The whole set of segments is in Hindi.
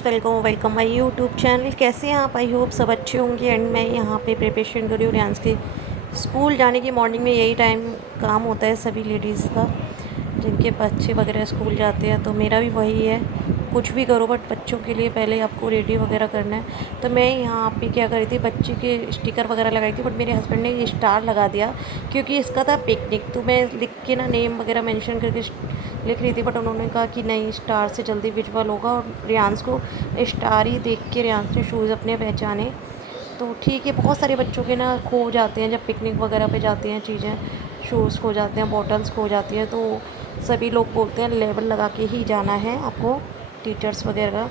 Friends, welcome my YouTube channel. कैसे हैं आप? आई होप सब अच्छे होंगे। एंड मैं यहाँ पे प्रिपरेशन कर रही हूँ रियांस के स्कूल जाने की। मॉर्निंग में यही टाइम काम होता है सभी लेडीज़ का, जिनके बच्चे वगैरह स्कूल जाते हैं। तो मेरा भी वही है, कुछ भी करो बट बच्चों के लिए पहले आपको रेडी वगैरह करना है। तो मैं यहाँ पे क्या करी थी, बच्चे के स्टिकर वगैरह लगाई थी, बट मेरे हस्बैंड ने ये स्टार लगा दिया क्योंकि इसका था पिकनिक। तो मैं लिख के ना नेम वगैरह मेंशन करके लिख रही थी, बट उन्होंने कहा कि नहीं, स्टार से जल्दी विजुअल होगा। और रियांस को स्टार ही देख के रियांस ने शूज़ अपने पहचाने। तो ठीक है, बहुत सारे बच्चों के ना खो जाते हैं जब पिकनिक वगैरह पे जाते हैं, चीज़ें, शूज़ खो जाते हैं, बॉटल्स खो जाती हैं। तो सभी लोग बोलते हैं लेबल लगा के ही जाना है आपको, टीचर्स वगैरह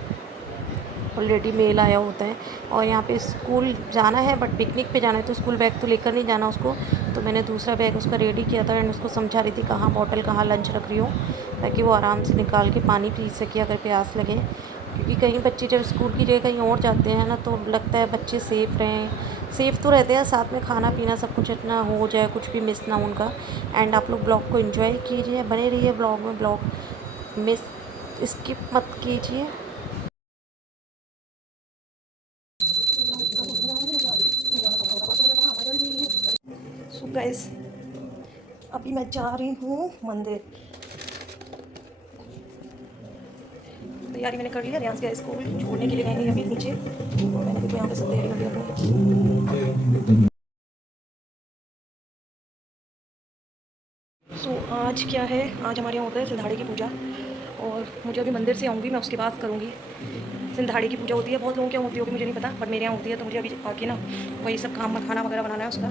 ऑलरेडी मेल आया होता है। और यहाँ पे स्कूल जाना है बट पिकनिक पे जाना है, तो स्कूल बैग तो लेकर नहीं जाना उसको। तो मैंने दूसरा बैग उसका रेडी किया था एंड उसको समझा रही थी कहाँ बॉटल, कहाँ लंच रख रही हूँ, ताकि वो आराम से निकाल के पानी पी सके अगर प्यास लगे। क्योंकि कई बच्चे जब स्कूल की जगह कहीं और जाते हैं ना, तो लगता है बच्चे सेफ़ रहें। सेफ़ तो रहते हैं, साथ में खाना पीना सब कुछ इतना हो जाए, कुछ भी मिस ना हो उनका। एंड आप लोग ब्लॉग को एंजॉय कीजिए, बने रहिए ब्लॉग में, ब्लॉग मिस स्किप मत कीजिए। सो गाइस, अभी मैं जा रही हूँ मंदिर। तैयारी मैंने कर लिया, रियांस गया स्कूल छोड़ने के लिए गए हैं अभी नीचे। और मैंने देखो यहाँ पे सब तैयारी कर लिया अपनी। सो आज क्या है, आज हमारे यहाँ होता है सिंधाड़े की पूजा। और मुझे अभी मंदिर से आऊँगी, मैं उसके बाद करूँगी। सिंधाड़े की पूजा होती है, बहुत लोगों के यहाँ होती होगी मुझे नहीं पता, बट मेरे यहाँ होती है। तो मुझे अभी आके ना वही सब काम, खाना वगैरह बनाना है उसका।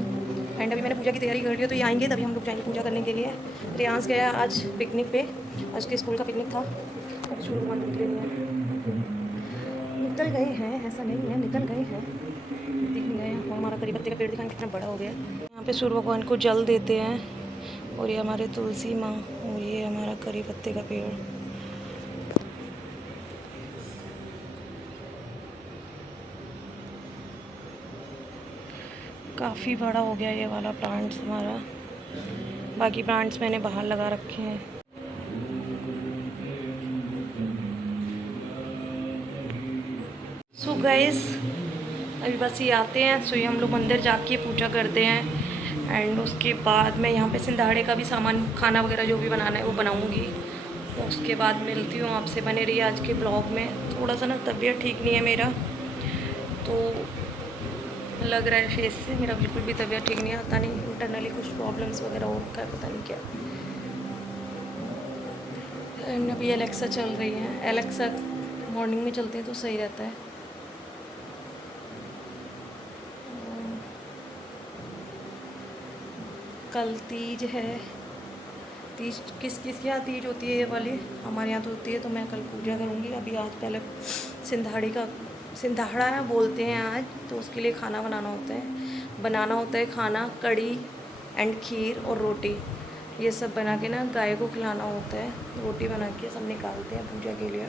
एंड अभी मैंने पूजा की तैयारी कर ली है, तो ये आएंगे तभी हम लोग जाएंगे पूजा करने के लिए। रियांस गया आज पिकनिक पे, आज उसके स्कूल का पिकनिक था। अभी सूर्य भगवान निकले नहीं हैं, निकल गए हैं, ऐसा नहीं है, निकल गए हैं, दिख नहीं गए हैं। और हमारा करी पत्ते का पेड़ दिखाएं कितना बड़ा हो गया। यहाँ पे सूर्य भगवान को जल देते हैं। और ये हमारे तुलसी माँ, और ये हमारा करी पत्ते का पेड़। काफ़ी बड़ा हो गया ये वाला प्लांट्स हमारा। बाकी प्लांट्स मैंने बाहर लगा रखे हैं। सो गाइस, अभी बस ये आते हैं, सो ये हम लोग मंदिर जाके पूजा करते हैं। एंड उसके बाद मैं यहाँ पे सिंधाड़े का भी सामान, खाना वगैरह जो भी बनाना है वो बनाऊँगी। तो उसके बाद मिलती हूँ आपसे, बने रहिए आज के ब्लॉग में। थोड़ा सा ना तबीयत ठीक नहीं है मेरा, तो लग रहा है फेस से, मेरा बिल्कुल भी तबीयत ठीक नहीं है। पता नहीं इंटरनली कुछ प्रॉब्लम्स वगैरह हो रखा है, पता नहीं क्या। एंड अभी एलेक्सा चल रही है, एलेक्सा मॉर्निंग में चलते हैं तो सही रहता है। कल तीज है। तीज किस किस के यहाँ तीज होती है? ये वाली हमारे यहाँ तो होती है, तो मैं कल पूजा करूँगी। अभी आज पहले सिंधाड़ी का, सिंधाड़ा बोलते हैं आज, तो उसके लिए खाना बनाना होता है खाना, कड़ी एंड खीर और रोटी, ये सब बना के ना गाय को खिलाना होता है। रोटी बना के सब निकालते हैं पूजा के लिए।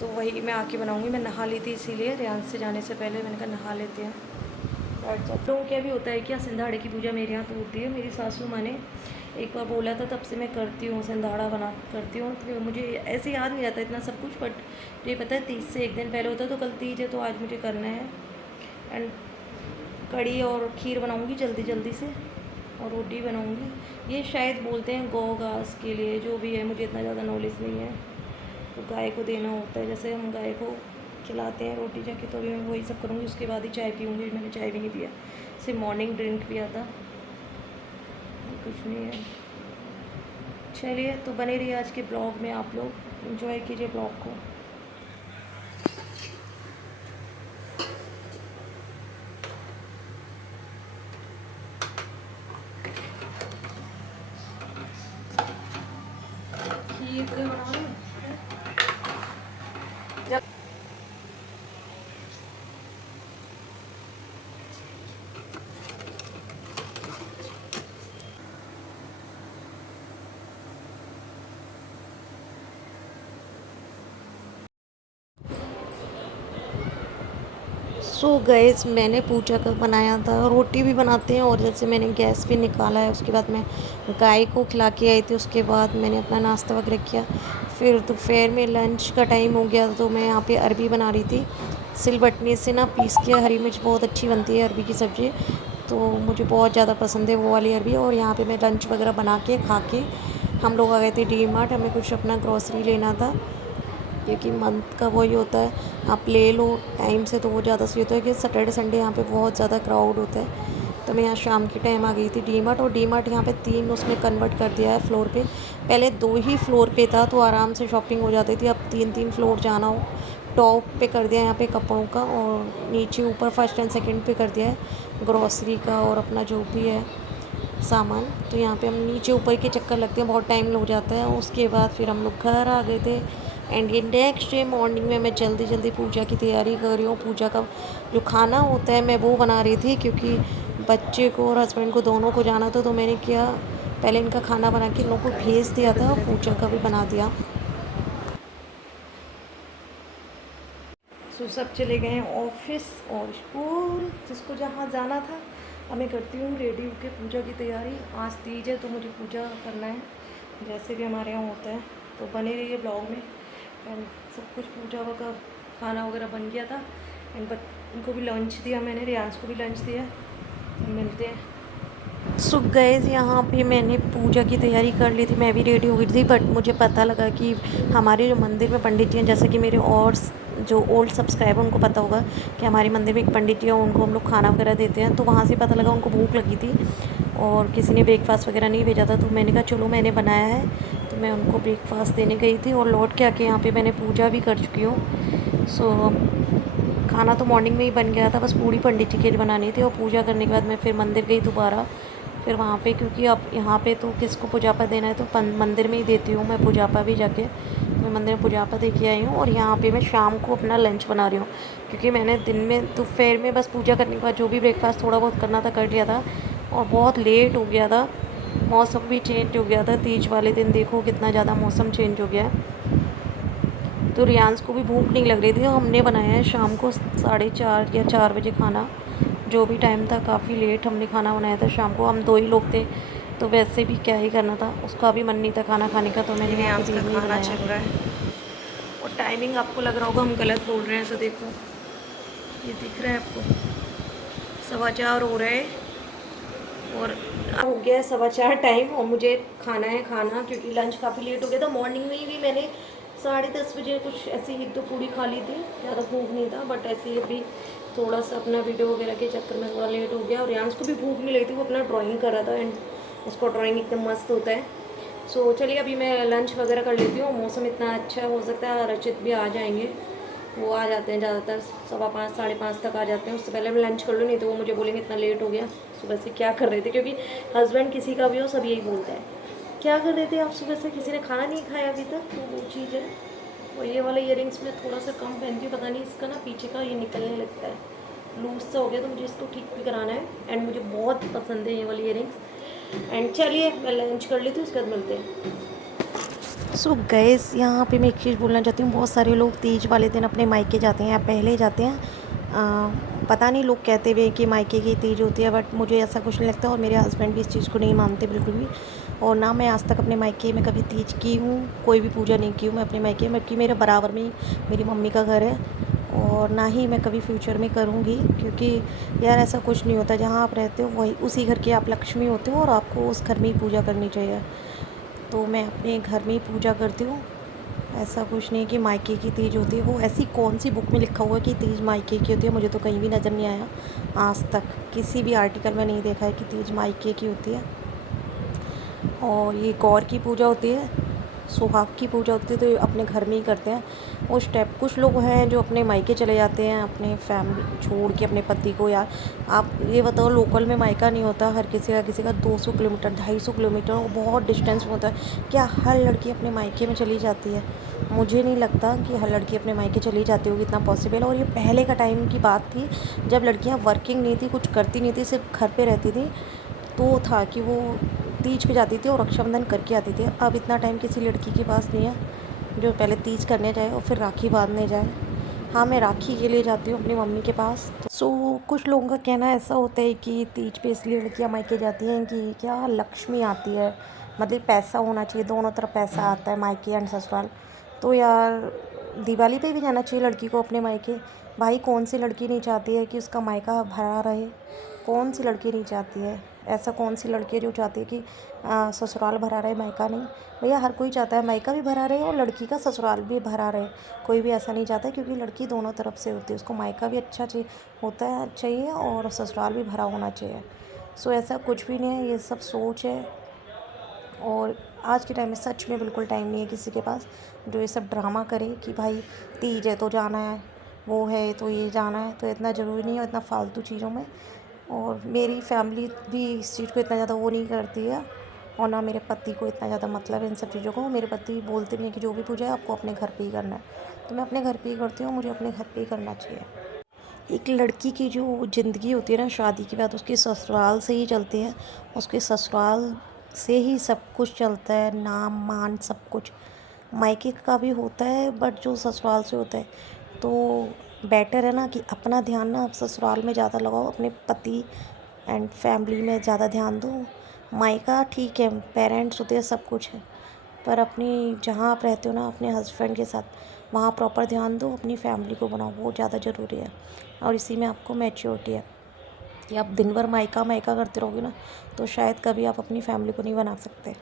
तो वही मैं आके बनाऊँगी। मैं नहा ली थी, इसीलिए रियांस से जाने से पहले मैंने कहा नहा लेते हैं। लोगों क्या भी होता है क्या, सिंधाड़े की पूजा मेरे यहाँ तो होती है। मेरी सासू माँ ने एक बार बोला था, तब से मैं करती हूँ, सिंधाड़ा बना करती हूँ। तो मुझे ऐसे याद नहीं रहता इतना सब कुछ, बट ये पता है तीज से एक दिन पहले होता है। तो कल तीज है, तो आज मुझे करना है। एंड कड़ी और खीर बनाऊँगी जल्दी जल्दी से, और रोटी बनाऊँगी। ये शायद बोलते हैं गौ घास के लिए, जो भी है, मुझे इतना ज़्यादा नॉलेज नहीं है। तो गाय को देना होता है, जैसे हम गाय को खिलाते हैं रोटी जाके, तो अभी मैं वही सब करूँगी। उसके बाद ही चाय पीऊँगी। मैंने चाय भी नहीं पिया, सिर्फ मॉर्निंग ड्रिंक पिया था, कुछ नहीं है। चलिए, तो बने रहिए आज के ब्लॉग में, आप लोग एंजॉय कीजिए ब्लॉग को। खीर बना रहे हैं। सो गैस, मैंने पूजा का बनाया था, रोटी भी बनाते हैं। और जैसे मैंने गैस भी निकाला है, उसके बाद मैं गाय को खिला के आई थी। उसके बाद मैंने अपना नाश्ता वगैरह किया, फिर दोपहर में लंच का टाइम हो गया तो मैं यहाँ पे अरबी बना रही थी। सिलबट्टे से ना पीस के, हरी मिर्च बहुत अच्छी बनती है अरबी की सब्ज़ी, तो मुझे बहुत ज़्यादा पसंद है वो वाली अरबी। और यहाँ पे मैं लंच वगैरह बना के खा के हम लोग आ गए थे डी मार्ट। हमें कुछ अपना ग्रॉसरी लेना था, क्योंकि मंथ का वही होता है, आप ले लो टाइम से तो वो ज़्यादा सही होता है कि सैटरडे संडे यहाँ पे बहुत ज़्यादा क्राउड होता है। तो मैं यहाँ शाम के टाइम आ गई थी डी मार्ट। और डी मार्ट यहाँ पे 3 उसने कन्वर्ट कर दिया है फ्लोर पे। पहले 2 ही फ्लोर पे था तो आराम से शॉपिंग हो जाती थी, अब 3-3 फ्लोर जाना हो। टॉप पे कर दिया यहाँ पे कपड़ों का, और नीचे ऊपर फर्स्ट एंड सेकंड पे कर दिया है ग्रॉसरी का और अपना जो भी है सामान। तो यहाँ पे हम नीचे ऊपर के चक्कर लगते हैं, बहुत टाइम लग जाता है। उसके बाद फिर हम लोग घर आ गए थे। एंड ये नेक्स्ट डे मॉर्निंग में मैं जल्दी जल्दी पूजा की तैयारी कर रही हूँ। पूजा का जो खाना होता है मैं वो बना रही थी, क्योंकि बच्चे को और हस्बैंड को दोनों को जाना था। तो मैंने किया, पहले इनका खाना बना के इन लोगों को भेज दिया था और पूजा का भी बना दिया। सो सब चले गए हैं ऑफिस और स्कूल, जिसको जहाँ जाना था। अब मैं करती हूँ रेडी होकर पूजा की तैयारी। आज तीज है तो मुझे पूजा करना है, जैसे भी हमारे यहाँ होता है। तो बने रहिए ब्लॉग में। एंड सब कुछ पूजा का खाना वगैरह बन गया था। एंड उनको भी लंच दिया मैंने, रियांश को भी लंच दिया। तो मिलते हैं। सो गाइस, यहाँ पे मैंने पूजा की तैयारी कर ली थी, मैं भी रेडी हो गई थी। बट मुझे पता लगा कि हमारे जो मंदिर में पंडित जी हैं, जैसे कि मेरे और जो ओल्ड सब्सक्राइबर उनको पता होगा कि हमारे मंदिर में एक पंडित जी हैं, उनको हम लोग खाना वगैरह देते हैं। तो वहाँ से पता लगा उनको भूख लगी थी और किसी ने ब्रेकफास्ट वगैरह नहीं भेजा था। तो मैंने कहा चलो मैंने बनाया है, तो मैं उनको ब्रेकफास्ट देने गई थी। और लौट के आके यहाँ पर मैंने पूजा भी कर चुकी हूँ। सो खाना तो मॉर्निंग में ही बन गया था, बस पूड़ी पंडित जी के लिए बनानी थी। और पूजा करने के बाद मैं फिर मंदिर गई दोबारा। फिर वहाँ पे, क्योंकि अब यहाँ पे तो किसको पूजापा देना है तो मंदिर में ही देती हूँ मैं पूजापा भी जाके। मैं मंदिर में पूजापा दे के आई हूँ। और यहाँ पे मैं शाम को अपना लंच बना रही हूँ, क्योंकि मैंने दिन में दोपहर में बस पूजा करने के बाद जो भी ब्रेकफास्ट थोड़ा बहुत करना था कर लिया था। और बहुत लेट हो गया था, मौसम भी चेंज हो गया था। तीज वाले दिन देखो कितना ज़्यादा मौसम चेंज हो गया है। तो रियांश को भी भूख नहीं लग रही थी। हमने बनाया है शाम को 4:30 या 4 बजे खाना, जो भी टाइम था। काफ़ी लेट हमने खाना बनाया था शाम को, हम 2 ही लोग थे तो वैसे भी क्या ही करना था। उसका भी मन नहीं था खाना खाने का, तो मैंने यहाँ पे खाना बनाया। चल रहा है और टाइमिंग आपको लग रहा होगा हम गलत बोल रहे हैं। तो देखो ये दिख रहा है आपको, 4:15 हो रहा है और हो गया है 4:15 टाइम। और मुझे खाना है खाना, क्योंकि लंच काफ़ी लेट हो गया था। मॉर्निंग में ही मैंने 10:30 बजे कुछ ऐसे ही 1-2 पूड़ी खा ली थी, ज़्यादा भूख नहीं था। बट ऐसे ही अभी थोड़ा सा अपना वीडियो वगैरह के चक्कर में थोड़ा लेट हो गया। और रियांश को भी भूख नहीं लगी थी, वो अपना ड्राइंग कर रहा था। एंड उसको ड्राइंग एकदम मस्त होता है। सो चलिए अभी मैं लंच वगैरह कर लेती हूँ। मौसम इतना अच्छा हो सकता है रचित भी आ जाएंगे, वो आ जाते हैं ज़्यादातर 5:15 5:30 तक आ जाते हैं। उससे पहले मैं लंच कर लूँ, नहीं तो वो मुझे बोलेंगे इतना लेट हो गया, सुबह से क्या कर रहे थे। क्योंकि हस्बैंड किसी का भी हो सब यही बोलता है, क्या कर रहे थे आप सुबह से, किसी ने खाना नहीं खाया अभी तक। तो वो चीज़ है। और ये वाला ईयरिंग्स में थोड़ा सा कम पहनती हूँ, पता नहीं इसका ना पीछे का ये निकलने लगता है, लूज सा हो गया, तो मुझे इसको ठीक भी कराना है। एंड मुझे बहुत पसंद है ये वाली ईयरिंग्स। एंड चलिए मैं लंच कर लेती हूँ, उसके बाद मिलते हैं। सो गैस, यहाँ पे मैं एक चीज़ बोलना चाहती हूँ। बहुत सारे लोग तीज वाले दिन अपने मायके जाते हैं या पहले जाते हैं। पता नहीं, लोग कहते हुए कि मायके की तीज होती है, बट मुझे ऐसा कुछ नहीं लगता। और मेरे हस्बैंड भी इस चीज़ को नहीं मानते बिल्कुल भी। और ना मैं आज तक अपने मायके में कभी तीज की हूँ, कोई भी पूजा नहीं की हूँ मैं अपने मायके में, क्योंकि मेरे बराबर में ही मेरी मम्मी का घर है। और ना ही मैं कभी फ्यूचर में करूँगी, क्योंकि यार ऐसा कुछ नहीं होता। जहाँ आप रहते हो वही उसी घर की आप लक्ष्मी होते हो, और आपको उस घर में ही पूजा करनी चाहिए। तो मैं अपने घर में ही पूजा करती हूँ। ऐसा कुछ नहीं कि मायके की तीज होती है। वो ऐसी कौन सी बुक में लिखा हुआ है कि तीज मायके की होती है, मुझे तो कहीं भी नज़र नहीं आया। आज तक किसी भी आर्टिकल में नहीं देखा है कि तीज मायके की होती है। और ये गौर की पूजा होती है, सुहाग की पूजा होती है, तो ये अपने घर में ही करते हैं वो स्टेप। कुछ लोग हैं जो अपने मायके चले जाते हैं अपने फैमिली छोड़ के, अपने पति को। यार आप ये बताओ, लोकल में मायका नहीं होता हर किसी का 200 किलोमीटर 250 किलोमीटर, वो बहुत डिस्टेंस में होता है। क्या हर लड़की अपने मायके में चली जाती है? मुझे नहीं लगता कि हर लड़की अपने मायके चली जाती होगी, इतना पॉसिबल। और ये पहले का टाइम की बात थी, जब लड़कियाँ वर्किंग नहीं थी, कुछ करती नहीं थी, सिर्फ घर पर रहती थी। तो था कि वो तीज पे जाती थी और रक्षाबंधन करके आती थी। अब इतना टाइम किसी लड़की के पास नहीं है जो पहले तीज करने जाए और फिर राखी बांधने जाए। हाँ, मैं राखी के लिए जाती हूँ अपनी मम्मी के पास। सो कुछ लोगों का कहना ऐसा होता है कि तीज पे इसलिए लड़कियाँ मायके जाती हैं कि क्या लक्ष्मी आती है, मतलब पैसा होना चाहिए, दोनों तरफ पैसा आता है, मायके एंड ससुराल। तो यार दिवाली पे भी जाना चाहिए लड़की को अपने मायके। भाई कौन सी लड़की नहीं चाहती है कि उसका मायका भरा रहे? कौन सी लड़की नहीं चाहती है? ऐसा कौन सी लड़की है जो चाहती है कि ससुराल भरा रहे मायका नहीं? भैया हर कोई चाहता है मायका भी भरा रहे और लड़की का ससुराल भी भरा रहे। कोई भी ऐसा नहीं चाहता, क्योंकि लड़की दोनों तरफ से होती है, उसको मायका भी अच्छा चाहिए और ससुराल भी भरा होना चाहिए। सो ऐसा कुछ भी नहीं है, ये सब सोच है। और आज के टाइम में सच में बिल्कुल टाइम नहीं है किसी के पास जो ये सब ड्रामा करे कि भाई तीज है तो जाना है, वो है तो ये जाना है। तो इतना ज़रूरी नहीं है इतना फालतू चीज़ों में। और मेरी फैमिली भी इस चीज़ को इतना ज़्यादा वो नहीं करती है, और ना मेरे पति को इतना ज़्यादा मतलब है इन सब चीज़ों को। मेरे पति बोलते भी हैं कि जो भी पूजा है आपको अपने घर पे ही करना है, तो मैं अपने घर पे ही करती हूँ, मुझे अपने घर पे ही करना चाहिए। एक लड़की की जो ज़िंदगी होती है ना शादी के बाद, उसके ससुराल से ही चलती है। उसके ससुराल से ही सब कुछ चलता है, नाम मान सब कुछ। मायके का भी होता है बट जो ससुराल से होता है, तो बेटर है ना कि अपना ध्यान ना आप ससुराल में ज़्यादा लगाओ, अपने पति एंड फैमिली में ज़्यादा ध्यान दो। मायका ठीक है, पेरेंट्स होते हैं, सब कुछ है, पर अपनी जहाँ आप रहते हो ना अपने हस्बैंड के साथ, वहाँ प्रॉपर ध्यान दो, अपनी फैमिली को बनाओ, वो ज़्यादा ज़रूरी है। और इसी में आपको मैच्योरिटी है कि आप दिन भर मायका मायका करते रहोगे ना, तो शायद कभी आप अपनी फैमिली को नहीं बना सकते।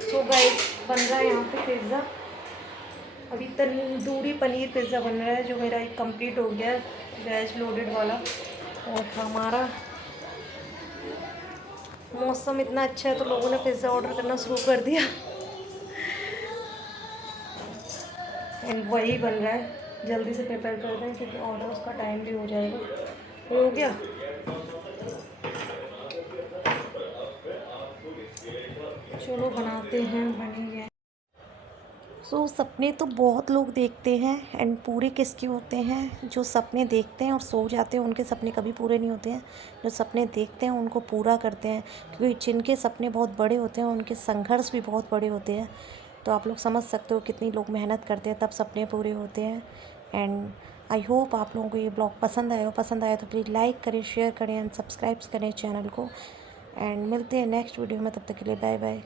सो गाइस, बन रहा है यहाँ पे पिज़्ज़ा। अभी तंदूरी पनीर पिज़्ज़ा बन रहा है, जो मेरा एक कंप्लीट हो गया है, वेज लोडेड वाला। और हमारा मौसम इतना अच्छा है तो लोगों ने पिज़्ज़ा ऑर्डर करना शुरू कर दिया। एंड वही बन रहा है, जल्दी से प्रिपेयर कर दें क्योंकि ऑर्डर उसका टाइम भी हो जाएगा। हो गया। चलो बनाते हैं, बन गया। सो सपने तो बहुत लोग देखते हैं एंड पूरे किसके होते हैं? जो सपने देखते हैं और सो जाते हैं उनके सपने कभी पूरे नहीं होते हैं। जो सपने देखते हैं उनको पूरा करते हैं, क्योंकि जिनके सपने बहुत बड़े होते हैं उनके संघर्ष भी बहुत बड़े होते हैं। तो आप लोग समझ सकते हो कितनी लोग मेहनत करते हैं तब सपने पूरे होते हैं। एंड आई होप आप लोगों को ये ब्लॉग पसंद आया हो। पसंद आया तो प्लीज़ लाइक करें, शेयर करें एंड सब्सक्राइब करें चैनल को। एंड मिलते हैं नेक्स्ट वीडियो में, तब तक के लिए बाय बाय।